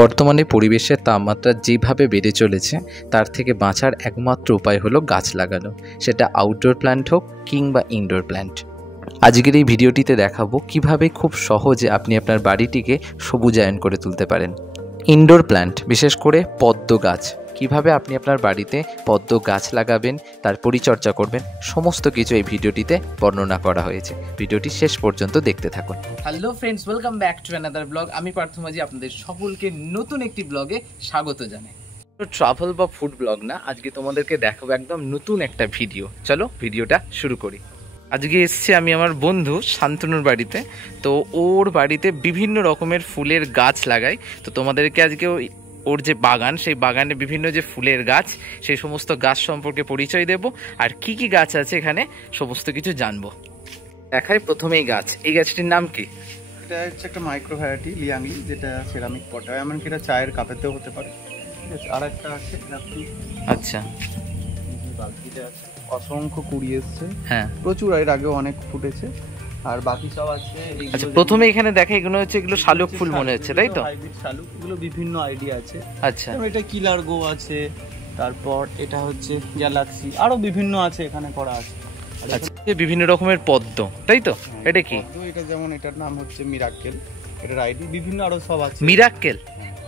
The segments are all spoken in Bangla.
বর্তমানে পরিবেশের তাপমাত্রা যেভাবে বেড়ে চলেছে তার থেকে বাঁচার একমাত্র উপায় হলো গাছ লাগানো, সেটা আউটডোর প্ল্যান্ট হোক কিংবা ইনডোর প্ল্যান্ট। আজকের এই ভিডিওটিতে দেখাবো কিভাবে খুব সহজে আপনি আপনার বাড়িটিকে সবুজায়ন করে তুলতে পারেন। ইনডোর প্ল্যান্ট, বিশেষ করে পদ্ম গাছ, কিভাবে আপনি আপনার বাড়িতে পদ্ম গাছ লাগাবেন, তার পরিচর্যা করবেন, সমস্ত কিছু এই ভিডিওটিতে বর্ণনা করা হয়েছে। ভিডিওটি শেষ পর্যন্ত দেখতে থাকুন। Hello friends, welcome back to another blog. আমি পার্থ মাঝি আপনাদের সকলকে নতুন একটি ব্লগে স্বাগত জানাই। ট্রাভেল বা ফুড ব্লগ না, আজকে তোমাদেরকে দেখাবো একদম নতুন একটা ভিডিও। চলো ভিডিওটা শুরু করি। আজকে এসছি আমি আমার বন্ধু শান্তনুর বাড়িতে। তো ওর বাড়িতে বিভিন্ন রকমের ফুলের গাছ লাগাই। তো তোমাদেরকে আজকে ওর যে বাগান, সেই বাগানে বিভিন্ন যে ফুলের গাছ, সেই সমস্ত গাছ সম্পর্কে পরিচয় দেব, আর কি কি গাছ আছে এখানে সমস্ত কিছু জানবো। দেখাই প্রথমেই গাছ। এই গাছটির নাম কি? এটা হচ্ছে একটা মাইক্রো ভ্যারাইটি লিয়াংলি, যেটা সেরামিক পটে হয়, এমনকি এটা চায়ের কাপেতেও হতে পারে। ঠিক আছে, আর একটা আছে আচ্ছা, বালতিতে আছে, অসংখ্য কুড়ি এসছে। হ্যাঁ, প্রচুর, এর আগেও অনেক ফুটেছে। আর বাকি সব আছে। আচ্ছা, প্রথমে এখানে দেখা এগুলো হচ্ছে, এগুলো শালুক ফুল মনে হচ্ছে, তাই তো? হাইব্রিড শালুক, এগুলো বিভিন্ন আইডিয়া আছে। আচ্ছা, এটা কিলার গো আছে, তারপর এটা হচ্ছে গ্যালাক্সি, আরো বিভিন্ন আছে এখানে করা আছে। আচ্ছা, বিভিন্ন রকমের পদ্ম, তাই তো? এটা কি? এটা যেমন এটার নাম হচ্ছে মিরাক্কেল, এটার আইডি বিভিন্ন আরো সব আছে। মিরাক্কেল,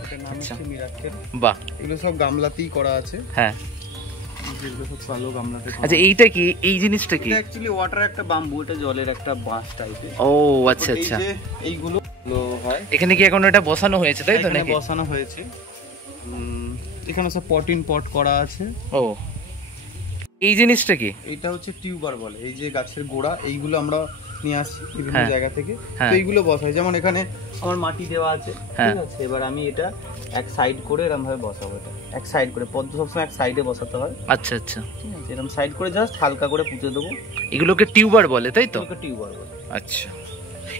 এটার নাম হচ্ছে মিরাক্কেল। বাহ, এগুলো সব গামলাতেই করা আছে। হ্যাঁ, এগুলো সব ভালো গামলাতে। আচ্ছা, এইটা কি? এই জিনিসটা কি? এটা অ্যাকচুয়ালি ওয়াটার একটা বাম্বু, এটা জলের একটা বাঁশ টাইপের। ও আচ্ছা আচ্ছা, এই যে এইগুলো হয় এখানে কি এখন এটা বসানো হয়েছে, তাই তো? এখানে নাকি বসানো হয়েছে। এখানে সব পটিন পট করা আছে। ও, এই জিনিসটা কি? এটা হচ্ছে টিউবার বলে। এই যে গাছের গোড়া, এইগুলো আমরা নিয়ে আসছি বিভিন্ন হ্যাঁ, জায়গা থেকে। হ্যাঁ। তো এইগুলো বসাই, যেমন এখানে আমার মাটি দেওয়া আছে। হ্যাঁ। ঠিক আছে, এবার আমি এটা এক সাইড করে এরকম ভাবে বসাবো। এটা এক সাইড করে, পদ্ম সবসময় এক সাইডে বসাতে হয়। আচ্ছা আচ্ছা, ঠিক আছে, এরকম সাইড করে জাস্ট হালকা করে পুঁতে দেবো। এগুলোকে টিউবার বলে, তাই তো? টিউবার বলে। আচ্ছা,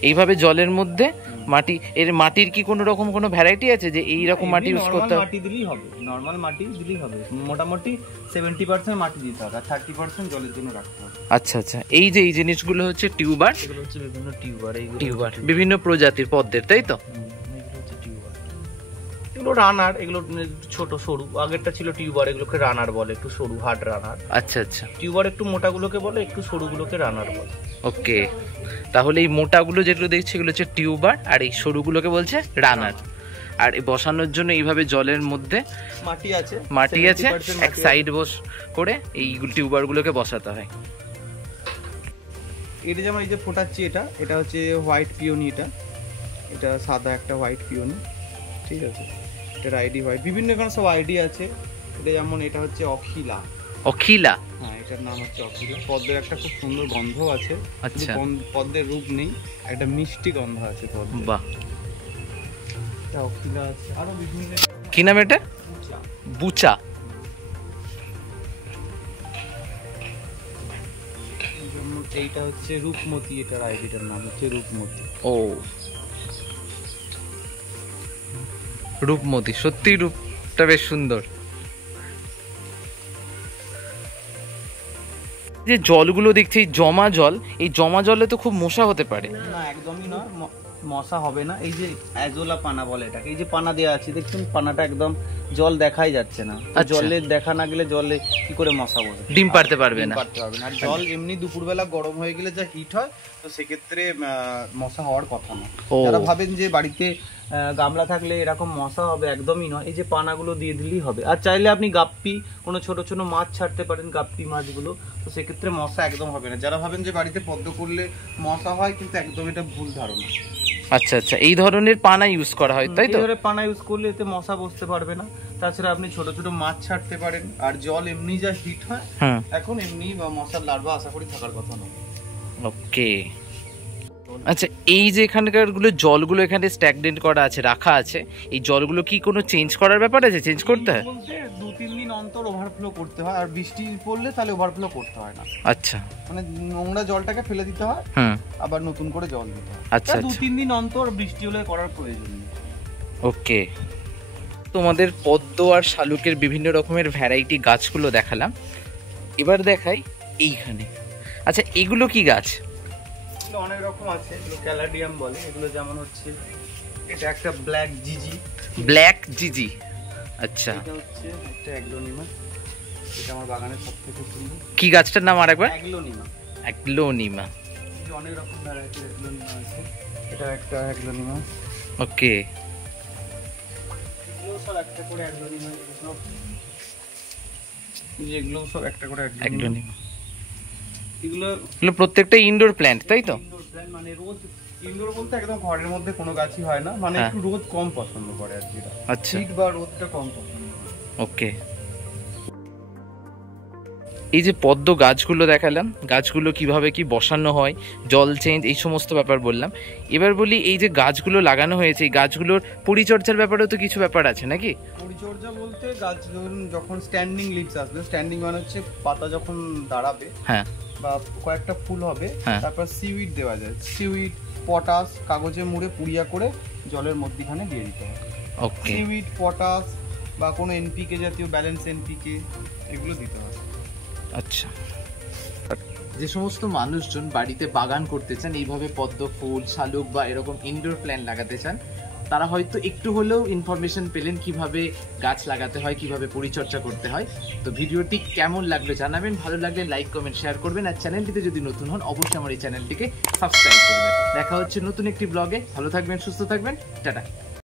এইভাবে জলের মধ্যে মাটি, এর মাটির কি কোনো রকম কোনো ভ্যারাইটি আছে যে এই রকম মাটি ইউজ করতে হবে? মাটি দিলেই হবে, নরমাল মাটি দিলেই হবে। মোটামুটি 70% মাটি দিতে হবে, আর 30% জলের জন্য রাখতে হবে। আচ্ছা আচ্ছা, এই যে এই জিনিসগুলো হচ্ছে টিউবার। এগুলো হচ্ছে বিভিন্ন টিউবার। টিউবার বিভিন্ন প্রজাতির পদ্মের, তাই তো? এগুলো রানার, এগুলো ছোট সরু। আগেরটা ছিল টিউবার, এগুলোকে রানার বলে, একটু সরু, হার্ড রানার। আচ্ছা আচ্ছা, টিউবার একটু মোটাগুলোকে বলে, একটু সরুগুলোকে রানার বলে। ওকে, তাহলে এই মোটাগুলো যেগুলো দেখছি এগুলো হচ্ছে টিউবার, আর এই সরুগুলোকে বলছে রানার। আর বসানোর জন্য এইভাবে জলের মধ্যে মাটি আছে, এক সাইড বস করে এই টিউবারগুলোকে বসাতে হয়। এটা যেমন এই যে ফোটাচ্ছি, এটা হচ্ছে হোয়াইট পিওনি। এটা সাদা একটা হোয়াইট পিওনি। ঠিক আছে, এটার আইডি হয় বিভিন্ন, এখানে সব আইডি আছে। এটা যেমন এটা হচ্ছে অখিলা। অখিলা, হ্যাঁ, এটার নাম হচ্ছে অখিলা। পদ্মের একটা খুব সুন্দর গন্ধ আছে। আচ্ছা, পদ্মের রূপ নেই, একটা মিষ্টি গন্ধ আছে পদ্মের। বাহ, এটা অখিলা আছে, আরো বিভিন্ন। কি নাম এটা? বুচা। এইটা হচ্ছে রূপমতি, এটার আইডিটার নাম হচ্ছে রূপমতি। ও, রূপমতি, সত্যি রূপটা বেশ সুন্দর। যে জলগুলো দেখছি জমা জল, এই জমা জলে তো খুব মশা হতে পারে। না, একদমই না, মশা হবে না। এই যে অ্যাজোলা পানা বলে এটাকে, এই যে পানা দেওয়া আছে দেখছেন, পানাটা একদম জল দেখাই যাচ্ছে না। জলে দেখা না গেলে জলে কি করে মশা বসে? ডিম পারতে পারবে না। আর জল এমনি দুপুরবেলা গরম হয়ে গেলে যা হিট হয়, তো সেক্ষেত্রে মশা হওয়ার কথা না। যারা ভাবেন যে বাড়িতে গামলা থাকলে এরকম মশা হবে, একদমই নয়। এই যে পানাগুলো দিয়ে দিলেই হবে। আর চাইলে আপনি গাপ্পি, কোনো ছোট ছোট মাছ ছাড়তে পারেন, গাপ্পি মাছগুলো, তো সেক্ষেত্রে মশা একদম হবে না। যারা ভাবেন যে বাড়িতে পদ্ম করলে মশা হয়, কিন্তু একদম এটা ভুল ধারণা। আচ্ছা আচ্ছা, এই ধরনের পানা ইউজ করা হয়, তাই তো? এই ধরনের পানা ইউজ করলে এতে মশা বসতে পারবে না। তাছাড়া আপনি ছোট ছোট মাছ ছাড়তে পারেন। আর জল এমনি যা হিট হয় এখন, এমনি মশার লার্ভা আশা করি থাকার কথা নয়। ওকে, আচ্ছা, এই যে এখানকার গুলো জলগুলো এখানে স্ট্যাগনেন্ট করা আছে, রাখা আছে, এই জলগুলো কি কোনো চেঞ্জ করার ব্যাপার আছে? চেঞ্জ করতে হয় বলতে 2-3 দিন অন্তর ওভারফ্লো করতে হয়। আর বৃষ্টি পড়লে তাহলে ওভারফ্লো করতে হয় না। আচ্ছা, মানে নোংরা জলটাকে ফেলে দিতে হয়, আবার নতুন করে জল দিতে হয়। আচ্ছা, 2-3 দিন অন্তর বৃষ্টি হলে করার প্রয়োজন নেই। ওকে, তোমাদের পদ্ম আর শালুকের বিভিন্ন রকমের ভ্যারাইটি গাছগুলো দেখালাম, এবার দেখাই এইখানে। আচ্ছা, এগুলো কি গাছ? এগুলো অনেক রকম আছে, এগুলো ক্যালাডিয়াম বলে। এগুলো যেমন হচ্ছে এটা একটা ব্ল্যাক জিজি। ব্ল্যাক জিজি, আচ্ছা। এটা হচ্ছে একটা অ্যাগ্লোনিমা, এটা আমার বাগানের সবথেকে সুন্দর। কি গাছটার নাম আরেকবার? অ্যাগ্লোনিমা। অ্যাগ্লোনিমা, এই অনেক রকম ভ্যারাইটির অ্যাগ্লোনিমা আছে। এটা একটা অ্যাগ্লোনিমা। ওকে। এগুলো সব একটা করে অ্যাগ্লোনিমা, এগুলো সব একটা করে অ্যাগ্লোনিমা। এগুলো প্রত্যেকটা ইনডোর প্ল্যান্ট, তাই তো? ইনডোর প্ল্যান্ট, মানে রোদ ইনডোর বলতে একদম ঘরের মধ্যে কোনো গাছই হয় না, মানে একটু রোদ কম পছন্দ করে আর কি। আচ্ছা, শীত বা রোদটা কম পছন্দ করে। ওকে। এই যে পদ্ম গাছগুলো দেখালাম, গাছগুলো কিভাবে কি বসানো হয়, জল চেঞ্জ, এই সমস্ত ব্যাপার বললাম। এবার বলি, এই যে গাছগুলো লাগানো হয়েছে, এই গাছগুলোর পরিচর্যার ব্যাপারেও তো কিছু ব্যাপার আছে নাকি? পরিচর্যা বলতে গাছ ধরুন যখন স্ট্যান্ডিং লিভস আসবে, স্ট্যান্ডিং মানে হচ্ছে পাতা যখন দাঁড়াবে, হ্যাঁ, বা কয়েকটা ফুল হবে, হ্যাঁ। তারপর সিউইড দেওয়া যায়। সিউইড, পটাশ কাগজে মুড়ে পুড়িয়া করে জলের মধ্যখানে দিয়ে দিতে হবে। ওকে। সিউইড, পটাশ বা কোনো এনপিকে জাতীয় ব্যালেন্স এনপিকে এগুলো দিতে হবে। আচ্ছা। যে সমস্ত মানুষজন বাড়িতে বাগান করতে চান, এইভাবে পদ্ম ফুল, শালুক বা এরকম ইনডোর প্ল্যান্ট লাগাতে চান, তারা হয়তো একটু হলেও ইনফরমেশন পেলেন কিভাবে গাছ লাগাতে হয়, কিভাবে পরিচর্যা করতে হয়। তো ভিডিওটি কেমন লাগলো জানাবেন, ভালো লাগলে লাইক, কমেন্ট, শেয়ার করবেন, আর চ্যানেলটিতে যদি নতুন হন অবশ্যই আমার এই চ্যানেলটিকে সাবস্ক্রাইব করবেন। দেখা হচ্ছে নতুন একটি ব্লগে। ভালো থাকবেন, সুস্থ থাকবেন, টাটা।